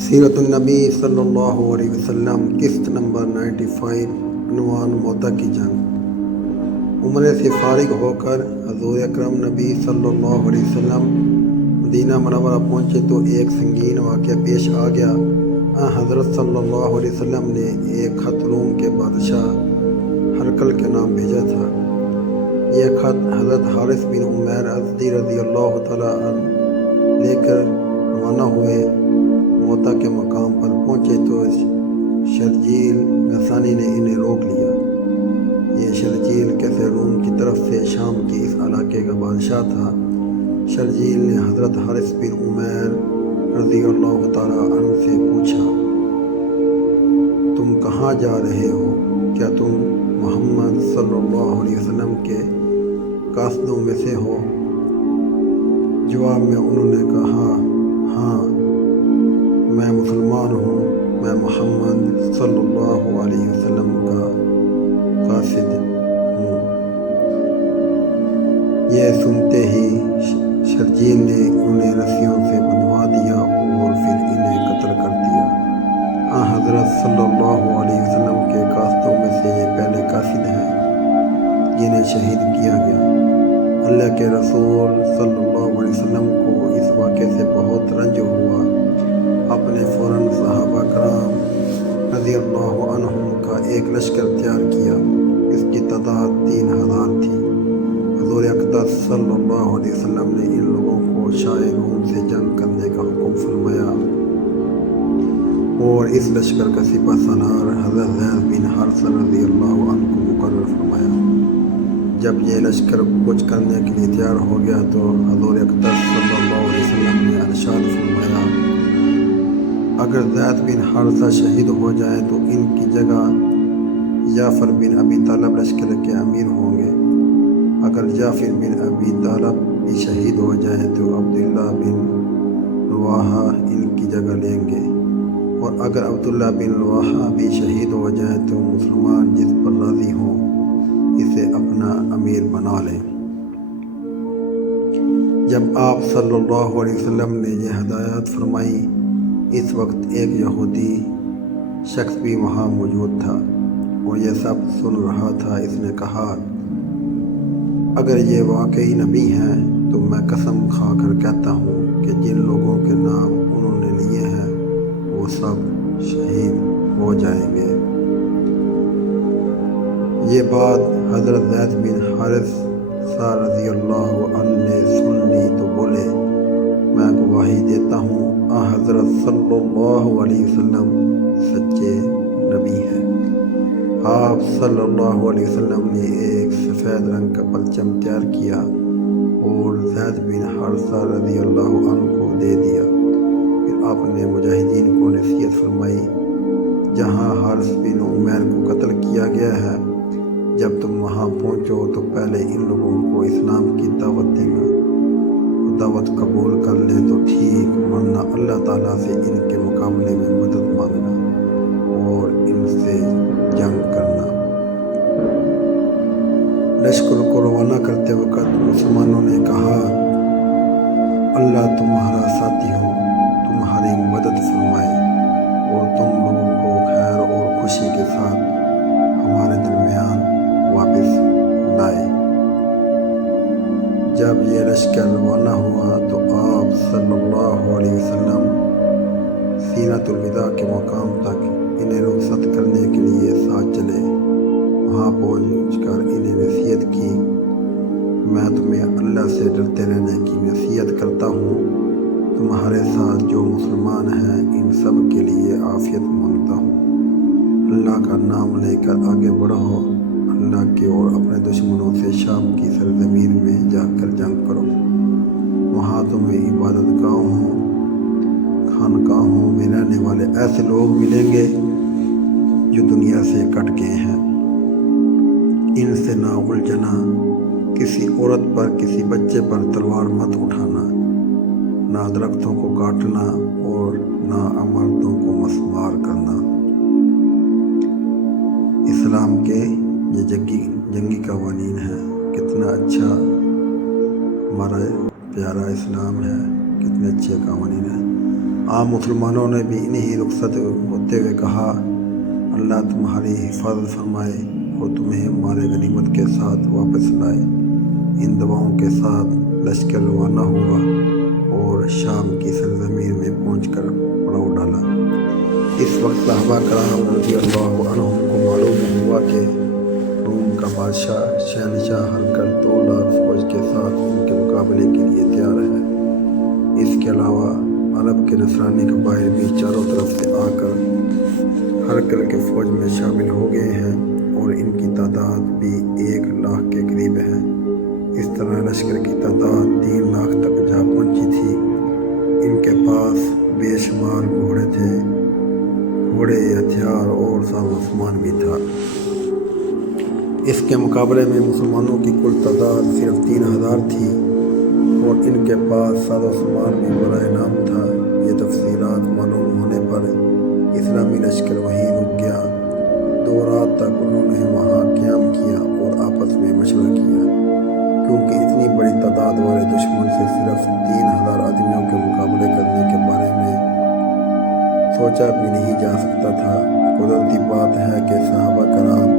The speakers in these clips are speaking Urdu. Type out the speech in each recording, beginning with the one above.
سیرت النبی صلی اللہ علیہ وسلم قسط نمبر 95 عنوان موتا کی جنگ۔ عمرے سے فارغ ہو کر حضور اکرم نبی صلی اللہ علیہ وسلم مدینہ منورہ پہنچے تو ایک سنگین واقعہ پیش آ گیا۔ حضرت صلی اللہ علیہ وسلم نے ایک خط روم کے بادشاہ ہرقل کے نام بھیجا تھا۔ یہ خط حضرت حارث بن عمیر ازدی رضی اللہ تعالیٰ عنہ لے کر روانہ ہوئے۔ موتا کے مقام پر پہنچے تو شرجیل غسانی نے انہیں روک لیا۔ یہ شرجیل کیسے روم کی طرف سے شام کی اس علاقے کا بادشاہ تھا۔ شرجیل نے حضرت حارث بن عمیر رضی اللہ تعالیٰ عنہ سے پوچھا، تم کہاں جا رہے ہو؟ کیا تم محمد صلی اللہ علیہ وسلم کے قاصدوں میں سے ہو؟ جواب میں انہوں نے کہا، ہاں میں مسلمان ہوں، میں محمد صلی اللہ علیہ وسلم کا قاصد ہوں۔ یہ سنتے ہی شرجیل نے انہیں رسیوں سے بندھوا دیا اور پھر انہیں قتل کر دیا۔ حضرت صلی اللہ علیہ وسلم کے قاصدوں میں سے یہ پہلے قاصد ہیں جنہیں شہید کیا گیا۔ اللہ کے رسول صلی اللہ علیہ وسلم کو اس واقعے سے بہت رنج ہوا۔ اپنے فوراً صحابہ کرام رضی اللہ عنہم کا ایک لشکر تیار کیا۔ اس کی تعداد 3000 تھی۔ حضور اقدس صلی اللہ علیہ وسلم نے ان لوگوں کو شاہ روم سے جنگ کرنے کا حکم فرمایا اور اس لشکر کا سپہ سالار حضرت زید بن حارثہ رضی اللہ عنہ کو مقرر فرمایا۔ جب یہ لشکر کوچ کرنے کے لیے تیار ہو گیا تو حضور اقدس صلی اللہ علیہ وسلم نے ارشاد فرمایا، اگر زید بن حارثہ شہید ہو جائے تو ان کی جگہ جعفر بن ابی طالب لشکر کے امیر ہوں گے۔ اگر جعفر بن ابی طالب بھی شہید ہو جائے تو عبداللہ بن رواحہ ان کی جگہ لیں گے، اور اگر عبداللہ بن رواحہ بھی شہید ہو جائے تو مسلمان جس پر راضی ہوں اسے اپنا امیر بنا لیں۔ جب آپ صلی اللہ علیہ وسلم نے یہ ہدایات فرمائی، اس وقت ایک یہودی شخص بھی وہاں موجود تھا اور یہ سب سن رہا تھا۔ اس نے کہا، اگر یہ واقعی نبی ہیں تو میں قسم کھا کر کہتا ہوں کہ جن لوگوں کے نام انہوں نے لیے ہیں وہ سب شہید ہو جائیں گے۔ یہ بات حضرت زید بن حارثہ رضی اللہ عنہ نے سن لی تو بولے، میں گواہی دیتا ہوں حضرت صلی اللہ علیہ وسلم سچے نبی ہیں۔ آپ صلی اللہ علیہ وسلم نے ایک سفید رنگ کا پرچم تیار کیا اور زید بن حارثہ رضی اللہ عنہ کو دے دیا۔ پھر آپ نے مجاہدین کو نصیحت فرمائی، جہاں حارث بن عمیر کو قتل کیا گیا ہے، جب تم وہاں پہنچو تو پہلے ان لوگوں کو اسلام کی دعوت دینا۔ دعوت قبول کر لیں تو ٹھیک، ورنہ اللہ تعالیٰ سے ان کے مقابلے میں مدد مانگنا اور ان سے جنگ کرنا۔ لشکر کو روانہ کرتے وقت مسلمانوں نے کہا، اللہ تمہارا ساتھی ہو، تمہاری مدد فرمائے اور تم لوگوں کو خیر اور خوشی کے ساتھ ہمارے درمیان واپس لائے۔ جب یہ لشکر روانہ ہوا تو آپ صلی اللہ علیہ وسلم سینۃ الوداع کے مقام تک انہیں رخصت کرنے کے لیے ساتھ چلے۔ وہاں پہنچ کر انہیں نصیحت کی، میں تمہیں اللہ سے ڈرتے رہنے کی نصیحت کرتا ہوں۔ تمہارے ساتھ جو مسلمان ہیں ان سب کے لیے عافیت مانگتا ہوں۔ اللہ کا نام لے کر آگے بڑھو، اللہ کے اور اپنے دشمنوں سے شام کی سرزمین میں جا کر جنگ کرو۔ وہاں تمہیں عبادت گاہوں، خانقاہوں میں رہنے والے ایسے لوگ ملیں گے جو دنیا سے کٹ گئے ہیں۔ ان سے نہ الجھنا، کسی عورت پر کسی بچے پر تلوار مت اٹھانا، نہ درختوں کو کاٹنا اور نہ عمارتوں کو مسمار کرنا۔ اسلام کے یہ جنگی قوانین ہیں۔ کتنا اچھا ہمارا پیارا اسلام ہے، کتنے اچھے قوانین ہیں۔ عام مسلمانوں نے بھی انہی رخصت ہوتے ہوئے کہا، اللہ تمہاری حفاظت فرمائے اور تمہیں مال غنیمت کے ساتھ واپس لائے۔ ان دعاؤں کے ساتھ لشکر روانہ ہوا اور شام کی سرزمین میں پہنچ کر پڑاؤ ڈالا۔ اس وقت صحابہ کرام رضی اللہ عنہم کو معلوم ہوا کہ روم کا بادشاہ شہنشاہ ہرقل 2 لاکھ فوج کے ساتھ ان کے مقابلے کے لیے تیار ہے۔ اس کے علاوہ عرب کے نصرانی قبائل بھی چاروں طرف سے آ کر ہرقل کے فوج میں شامل ہو گئے ہیں اور ان کی تعداد بھی 1 لاکھ کے قریب ہے۔ اس طرح لشکر کی تعداد 3 لاکھ تک جا پہنچی تھی۔ ان کے پاس بے شمار گھوڑے تھے، گھوڑے ہتھیار اور ساز و سامان بھی تھا۔ اس کے مقابلے میں مسلمانوں کی کل تعداد صرف 3000 تھی اور ان کے پاس ساز و سامان بھی برائے نام تھا۔ یہ تفصیلات معلوم ہونے پر اسلامی لشکر وہیں رک گیا۔ 2 رات تک انہوں نے وہاں قیام کیا اور آپس میں مشورہ کیا، کیونکہ اتنی بڑی تعداد والے دشمن سے صرف 3000 آدمیوں کے مقابلے کرنے کے بارے میں سوچا بھی نہیں جا سکتا تھا۔ قدرتی بات ہے کہ صحابہ کرام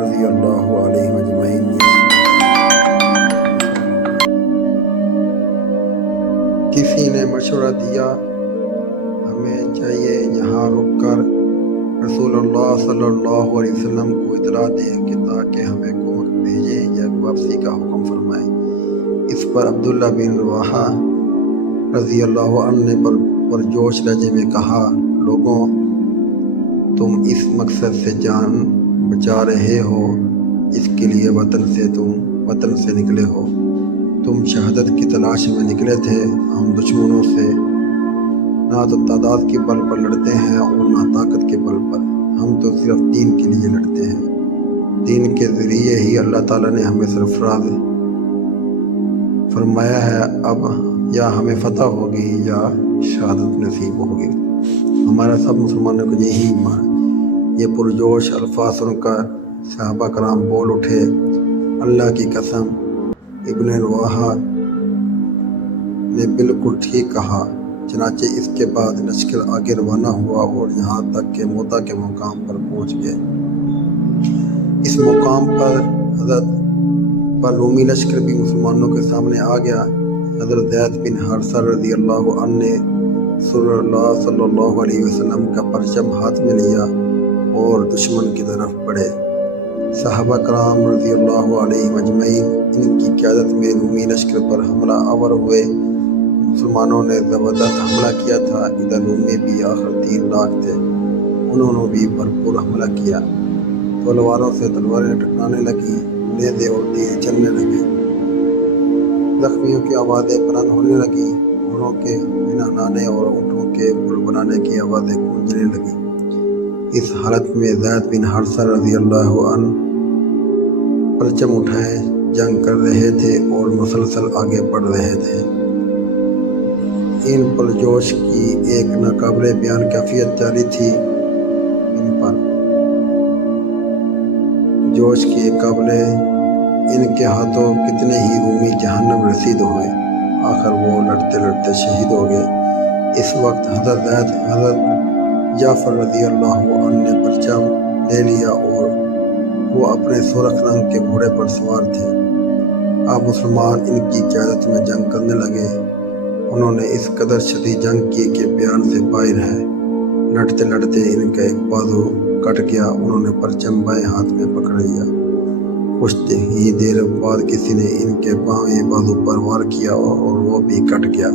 رضی اللہ علیہم اجمعین نے کسی نے مشورہ دیا، ہمیں چاہیے یہاں رک کر رسول اللہ صلی اللہ علیہ وسلم کو اطلاع دیں کہ تاکہ ہمیں کمک بھیجیں یا واپسی کا حکم فرمائیں۔ اس پر عبداللہ بن رواحہ رضی اللہ عنہ نے پرجوش لہجے میں کہا، لوگوں، تم اس مقصد سے جان بچا رہے ہو جس کے لیے وطن سے نکلے ہو۔ تم شہادت کی تلاش میں نکلے تھے۔ ہم دشمنوں سے نہ تو تعداد کے بل پر لڑتے ہیں اور نہ طاقت کے بل پر، ہم تو صرف دین کے لیے لڑتے ہیں۔ دین کے ذریعے ہی اللہ تعالیٰ نے ہمیں سرفراز فرمایا ہے۔ اب یا ہمیں فتح ہوگی یا شہادت نصیب ہوگی۔ ہمارا سب مسلمانوں کو یہی ایمان۔ یہ پرجوش الفاظ سن کر صحابہ کرام بول اٹھے، اللہ کی قسم، ابن رواحہ نے بالکل ٹھیک کہا۔ چنانچہ اس کے بعد لشکر آگے روانہ ہوا اور یہاں تک کہ موتا کے مقام پر پہنچ گئے۔ اس مقام پر رومی لشکر بھی مسلمانوں کے سامنے آ گیا۔ حضرت زید بن حارثہ رضی اللہ عنہ نے رسول اللہ صلی اللہ علیہ وسلم کا پرچم ہاتھ میں لیا اور دشمن کی طرف بڑھے۔ صحابہ کرام رضی اللہ علیہ اجمعین ان کی قیادت میں رومی لشکر پر حملہ آور ہوئے۔ مسلمانوں نے زبردست حملہ کیا تھا۔ ادھر رومی بھی آخر 3 لاکھ تھے، انہوں نے بھی بھرپور حملہ کیا۔ تلواروں سے تلواریں ٹکرانے لگیں، نیزے اور تیر چلنے لگے، زخمیوں کی آوازیں بلند ہونے لگیں، گھوڑوں کے ہنہنانے اور اونٹوں کے بڑبڑانے کی آوازیں گونجنے لگیں۔ اس حالت میں زید بن حارثہ رضی اللہ عنہ پرچم اٹھائے جنگ کر رہے تھے اور مسلسل آگے بڑھ رہے تھے۔ ان پرجوش کی ایک ناقابل بیان کیفیت جاری تھی۔ ان پر جوش کے قابل ان کے ہاتھوں کتنے ہی رومی جہنم رسید ہوئے، آخر وہ لڑتے لڑتے شہید ہو گئے۔ اس وقت حضرت جعفر رضی اللہ عنہ نے پرچم لے لیا اور وہ اپنے سرخ رنگ کے گھوڑے پر سوار تھے۔ اب مسلمان ان کی قیادت میں جنگ کرنے لگے۔ انہوں نے اس قدر شدید جنگ کی کہ بیان سے باہر ہے۔ لڑتے لڑتے ان کا ایک بازو کٹ گیا۔ انہوں نے پرچم بائیں ہاتھ میں پکڑ لیا۔ کچھ ہی دیر بعد کسی نے ان کے بائیں بازو پر وار کیا اور وہ بھی کٹ گیا۔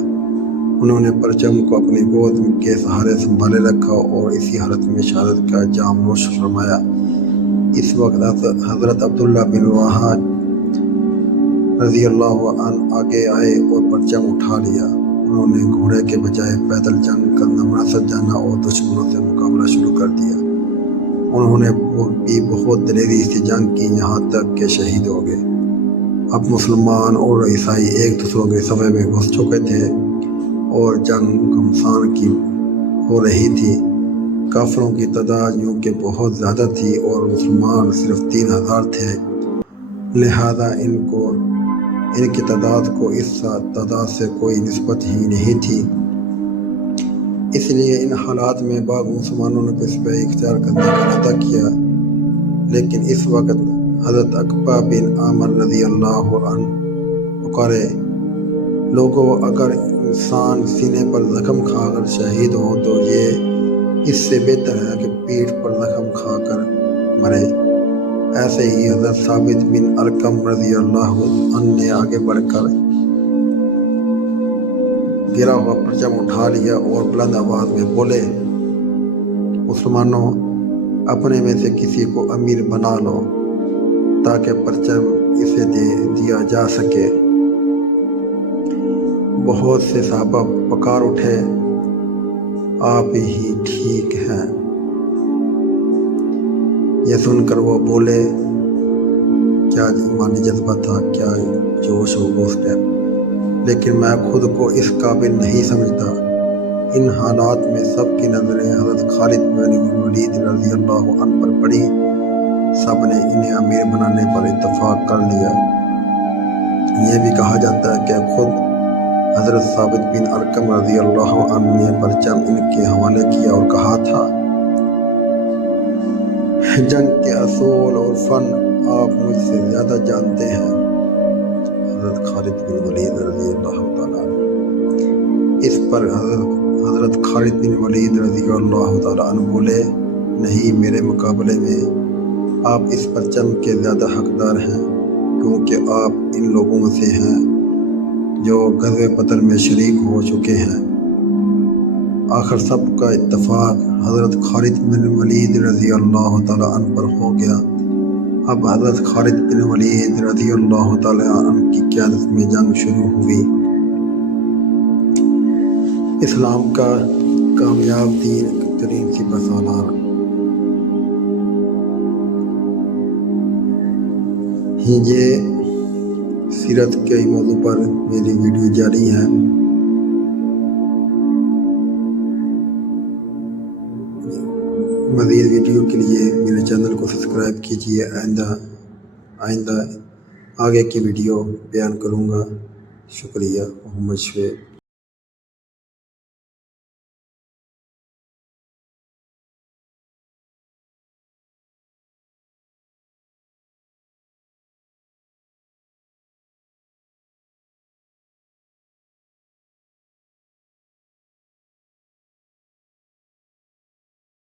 انہوں نے پرچم کو اپنی گود کے سہارے سنبھالے رکھا اور اسی حالت میں شہادت کا جام نوش فرمایا۔ اس وقت حضرت عبداللہ بن رواحہ رضی اللہ عنہ آگے آئے اور پرچم اٹھا لیا۔ انہوں نے گھوڑے کے بجائے پیدل جنگ کرنا مناسب جانا اور دشمنوں سے مقابلہ شروع کر دیا۔ انہوں نے بھی بہت دلیری سے جنگ کی، یہاں تک کہ شہید ہو گئے۔ اب مسلمان اور عیسائی ایک دوسرے کے صفحے میں گھس چکے تھے اور جنگ گھمسان کی ہو رہی تھی۔ کافروں کی تعداد یوں کہ بہت زیادہ تھی اور مسلمان صرف 3000 تھے، لہذا ان کی تعداد کو اس تعداد سے کوئی نسبت ہی نہیں تھی۔ اس لیے ان حالات میں بعض مسلمانوں نے پہ اختیار کرنے کا ارادہ کیا، لیکن اس وقت حضرت عقبہ بن عامر رضی اللہ عنہ پکارے، لوگوں، اگر انسان سینے پر زخم کھا کر شہید ہو تو یہ اس سے بہتر ہے کہ پیٹھ پر زخم کھا کر مرے۔ ایسے ہی حضرت ثابت بن ارقم رضی اللہ عنہ نے آگے بڑھ کر گرا ہوا پرچم اٹھا لیا اور بلند آواز میں بولے، مسلمانوں، اپنے میں سے کسی کو امیر بنا لو تاکہ پرچم اسے دیا جا سکے۔ بہت سے صحابہ پکار اٹھے، آپ ہی ٹھیک ہیں۔ یہ سن کر وہ بولے، کیا ایمانی جذبہ تھا، کیا جوش و بوسٹ ہے، لیکن میں خود کو اس قابل نہیں سمجھتا۔ ان حالات میں سب کی نظریں حضرت خالد بن ولید رضی اللہ عنہ پر پڑی۔ سب نے انہیں امیر بنانے پر اتفاق کر لیا۔ یہ بھی کہا جاتا ہے کہ خود حضرت ثابت بن ارقم رضی اللہ عنہ نے پرچم ان کے حوالے کیا اور کہا تھا، جنگ کے اصول اور فن آپ مجھ سے زیادہ جانتے ہیں۔ حضرت خالد بن ولید رضی اللہ تعالیٰ عنہ۔ اس پر حضرت خالد بن ولید رضی اللہ تعالیٰ عنہ بولے، نہیں، میرے مقابلے میں آپ اس پرچم کے زیادہ حقدار ہیں، کیونکہ آپ ان لوگوں میں سے ہیں جو غزوہ بدر میں شریک ہو چکے ہیں۔ آخر سب کا اتفاق حضرت خالد بن ولید رضی اللہ تعالیٰ عنہ پر ہو گیا۔ اب حضرت خالد بن ولید رضی اللہ تعالیٰ عنہ کی قیادت میں جنگ شروع ہوئی۔ اسلام کا کامیاب ترین سپہ سالار۔ یہ سیرت کے موضوع پر میری ویڈیو جاری ہے۔ مزید ویڈیو کے لیے میرے چینل کو سبسکرائب کیجیے۔ آئندہ آگے کی ویڈیو بیان کروں گا۔ شکریہ۔ محمد شفیع۔